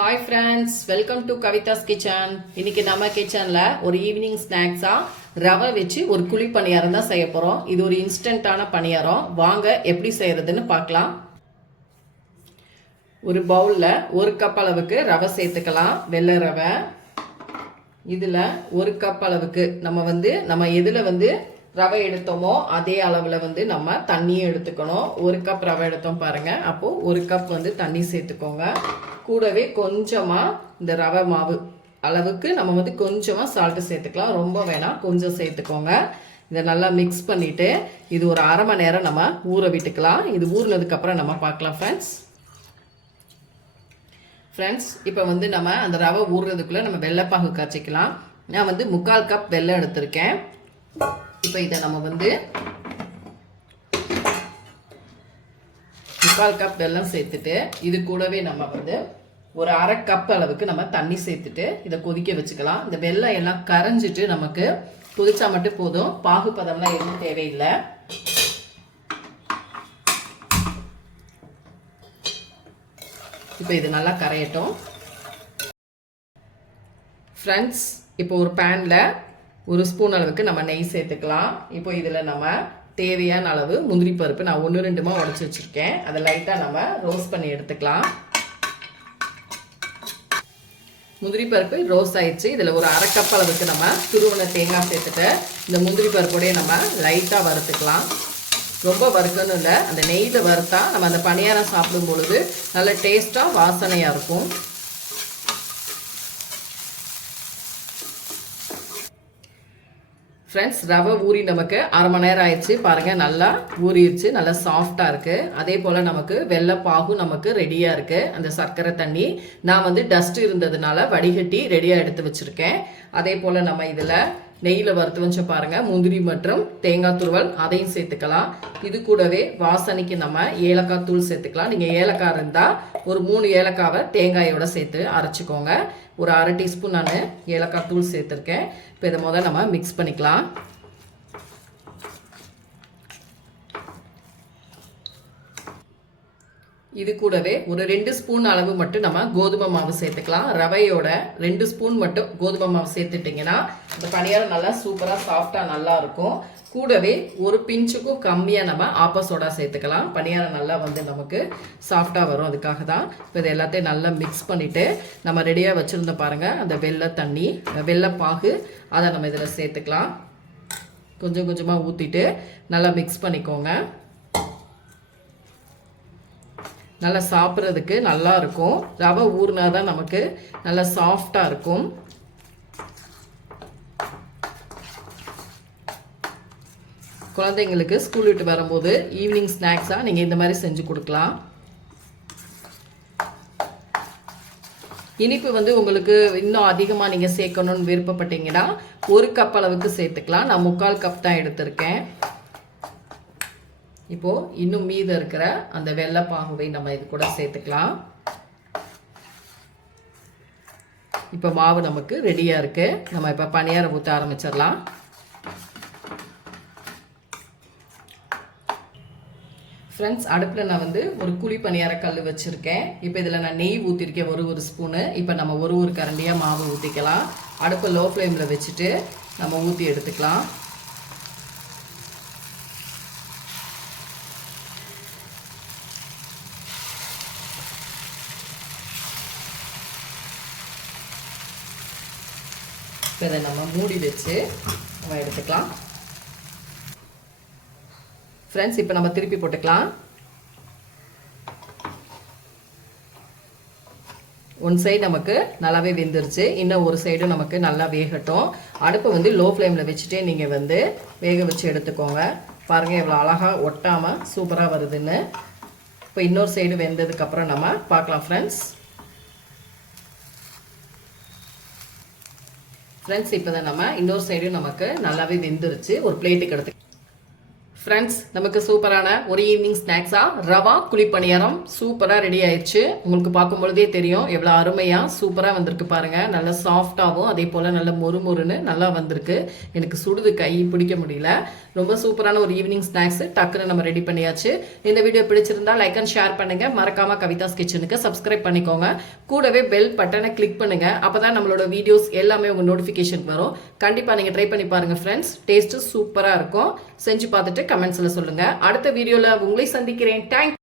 Hi friends, welcome to Kavita's Kitchen. இன்னைக்கு நம்ம கிச்சன்ல ஒரு ஈவினிங் ஸ்நாக்ஸா ரவை வச்சு ஒரு குழி பணியாரம் தான் செய்ய போறோம். இது ஒரு இன்ஸ்டன்ட்டான பணியாரம். வாங்க எப்படி செய்யறதுன்னு பார்க்கலாம். ஒரு பவுல்ல ஒரு கப் அளவுக்கு ரவை சேர்த்துக்கலாம். வெள்ளை ரவை. இதுல ஒரு கப் அளவுக்கு நம்ம எதுல ரவை எடுத்தோமோ அதே அளவுல நம்ம தண்ணியும் எடுத்துக்கணும். ஒரு கப் ரவை எடுத்தோம் பாருங்க. அப்போ ஒரு கப் தண்ணி சேர்த்துக்கோங்க. கூடவே கொஞ்சமா இந்த ரவை மாவு அளவுக்கு நம்ம கொஞ்சமா சால்ட் சேர்த்துக்கலாம். ரொம்ப வேணாம், கொஞ்சம் சேர்த்துக்கோங்க. இதை நல்லா மிக்ஸ் பண்ணிட்டு இது ஒரு அரை மணி நேரம் நம்ம ஊற விட்டுக்கலாம். இது ஊறினதுக்கு அப்புறம் நம்ம பார்க்கலாம் ஃப்ரெண்ட்ஸ். இப்போ நம்ம அந்த ரவை ஊறுறதுக்குள்ள நம்ம வெள்ளைப்பாகு காய்ச்சிக்கலாம். நான் 3/4 கப் வெல்லம் எடுத்திருக்கேன். இப்போ இதை நம்ம 3/4 கப் வெல்லம் சேர்த்துட்டு இது கூடவே நம்ம ஒரு அரை கப் அளவுக்கு நம்ம தண்ணி சேர்த்துட்டு இதை கொதிக்க வச்சுக்கலாம். இந்த வெல்லம் எல்லாம் கரைஞ்சிட்டு நமக்கு கொதிச்சா மட்டும் போதும். பாகு பதம்லாம் எதுவும் தேவையில்லை. இப்போ இது நல்லா கரையட்டும் ஃப்ரெண்ட்ஸ். இப்போ ஒரு பேனில் ஒரு ஸ்பூன் அளவுக்கு நம்ம நெய் சேர்த்துக்கலாம். இப்போ இதில் நம்ம தேவையான அளவு முந்திரி பருப்பு நான் 1-2 உடச்சி வச்சுருக்கேன். அதை லைட்டாக நம்ம ரோஸ்ட் பண்ணி எடுத்துக்கலாம். முந்திரி பருப்பு ரோஸ்ட் ஆயிடுச்சு. இதில் ஒரு அரை கப் அளவுக்கு நம்ம துருவன தேங்காய் சேர்த்துட்டு இந்த முந்திரி பருப்போடையே நம்ம லைட்டாக வறுத்துக்கலாம். ரொம்ப வறுக்கணும் இல்லை, அந்த நெய்யில் வறுத்தா நம்ம அந்த பணியாரம் சாப்பிடும் பொழுது நல்ல டேஸ்ட்டாக வாசனையாக இருக்கும். ஃப்ரெண்ட்ஸ், ரவை ஊறி நமக்கு அரை மணி நேரம் ஆயிடுச்சு பாருங்கள். நல்லா ஊறிடுச்சு, நல்லா சாஃப்டாக இருக்குது. அதே போல் நமக்கு வெள்ளைப்பாகும் நமக்கு ரெடியாக இருக்குது. அந்த சர்க்கரை தண்ணி நான் டஸ்ட் இருந்ததுனால வடிகட்டி ரெடியாக எடுத்து வச்சுருக்கேன். அதே போல் நம்ம இதில் நெய்யில் வறுத்து வச்ச பாருங்கள் முந்திரி மற்றும் தேங்காய் துருவல் அதையும் சேர்த்துக்கலாம். இது கூடவே வாசனைக்கு நம்ம ஏலக்காய் தூள் சேர்த்துக்கலாம். நீங்கள் ஏலக்காய் இருந்தால் ஒரு 3 ஏலக்காவை தேங்காயோட சேர்த்து அரைச்சிக்கோங்க. ஒரு அரை டீஸ்பூன் நான் ஏலக்காய் தூள் சேர்த்துருக்கேன். இப்போ இதை நம்ம மிக்ஸ் பண்ணிக்கலாம். இது கூடவே ஒரு 2 ஸ்பூன் அளவு மட்டும் நம்ம கோதுமை மாவு சேர்த்துக்கலாம். ரவையோட 2 ஸ்பூன் மட்டும் கோதுமை மாவு சேர்த்துட்டிங்கன்னா இந்த பணியாரம் நல்லா சூப்பராக சாஃப்டாக நல்லா இருக்கும். கூடவே ஒரு பிஞ்சுக்கும் கம்மியாக நம்ம ஆப்ப சோடா சேர்த்துக்கலாம். பணியாரம் நல்லா நமக்கு சாஃப்டாக வரும். அதுக்காக தான். இப்போ இது எல்லாத்தையும் நல்லா மிக்ஸ் பண்ணிவிட்டு நம்ம ரெடியாக வச்சுருந்த பாருங்கள் அந்த வெள்ளை தண்ணி வெள்ளைப்பாகு அதை நம்ம இதில் சேர்த்துக்கலாம். கொஞ்சம் கொஞ்சமாக ஊற்றிட்டு நல்லா மிக்ஸ் பண்ணிக்கோங்க. நல்லா சாப்பிட்றதுக்கு நல்லா இருக்கும். ரவை ஊறினா தான் நமக்கு நல்லா சாஃப்டாக இருக்கும். குழந்தைங்களுக்கு ஸ்கூல் விட்டு வரும்போது ஈவினிங் ஸ்நாக்ஸாக நீங்கள் இந்த மாதிரி செஞ்சு கொடுக்கலாம். இனிப்பு உங்களுக்கு இன்னும் அதிகமாக நீங்கள் சேர்க்கணும்னு விருப்பப்பட்டீங்கன்னா 1 கப் அளவுக்கு சேர்த்துக்கலாம். நான் 3/4 கப் தான் எடுத்திருக்கேன். இப்போது இன்னும் மீதம் இருக்கிற அந்த வெள்ளைப்பாகுவை நம்ம இது கூட சேர்த்துக்கலாம். இப்போ மாவு நமக்கு ரெடியாக இருக்குது. நம்ம இப்போ பணியாரம் ஊற்ற ஆரம்பிச்சிடலாம். ஃப்ரெண்ட்ஸ், அடுப்பில் நான் ஒரு குழி பணியார கல் வச்சுருக்கேன். இப்போ இதில் நான் நெய் ஊற்றிருக்கேன் ஒரு ஸ்பூனு. இப்போ நம்ம ஒரு கரண்டியாக மாவு ஊற்றிக்கலாம். அடுப்பை லோ ஃப்ளேமில் வச்சுட்டு நம்ம ஊற்றி எடுத்துக்கலாம். இப்போ இதை நம்ம மூடி வச்சு நம்ம எடுத்துக்கலாம். ஃப்ரெண்ட்ஸ், இப்போ நம்ம திருப்பி போட்டுக்கலாம். ஒன் சைடு நமக்கு நல்லாவே வெந்துருச்சு. இன்னும் ஒரு சைடு நமக்கு நல்லா வேகட்டும். அடுப்பை லோ ஃப்ளேமில் வச்சுட்டே நீங்கள் வேக வச்சு எடுத்துக்கோங்க. பாருங்கள் எவ்வளோ அழகாக ஒட்டாமல் சூப்பராக வருதுன்னு. இப்போ இன்னொரு சைடு வெந்ததுக்கப்புறம் நம்ம பார்க்கலாம் ஃப்ரெண்ட்ஸ். ஃப்ரெண்ட்ஸ், இப்போ தான் நம்ம இன்னொரு சைடும் நமக்கு நல்லாவே வெந்துருச்சு. ஒரு பிளேட்டுக்கு எடுத்து ஃப்ரெண்ட்ஸ், நமக்கு சூப்பரான ஒரு ஈவினிங் ஸ்நாக்ஸா ரவா குழிப்பணியாரம் சூப்பரா ரெடி ஆயிடுச்சு. உங்களுக்கு பார்க்கும் பொழுதே தெரியும் எவ்வளவு அருமையா சூப்பரா வந்திருக்கு பாருங்க. நல்ல சாஃப்டாவும் அதே போல நல்ல மொறுமொறுன்னு நல்லா வந்திருக்கு. எனக்கு சுடுது, கை பிடிக்க முடியல. ரொம்ப சூப்பரான ஒரு ஈவினிங் ஸ்நாக்ஸ் டக்குன்னு நம்ம ரெடி பண்ணியாச்சு. இந்த வீடியோ பிடிச்சிருந்தா லைக் அண்ட் ஷேர் பண்ணுங்க. மறக்காம கவிதாஸ் கிச்சனுக்கு சப்ஸ்கிரைப் பண்ணிக்கோங்க. கூடவே பெல் பட்டனை கிளிக் பண்ணுங்க. அப்பதான் நம்மளோட வீடியோஸ் எல்லாமே உங்க நோட்டிபிகேஷன் வரும். கண்டிப்பா நீங்க ட்ரை பண்ணி பாருங்க ஃப்ரெண்ட்ஸ். டேஸ்ட் சூப்பரா இருக்கும். செஞ்சு பார்த்துட்டு கமெண்ட்ஸ்ல சொல்லுங்க. அடுத்த வீடியோல உங்களை சந்திக்கிறேன். தேங்க்யூ.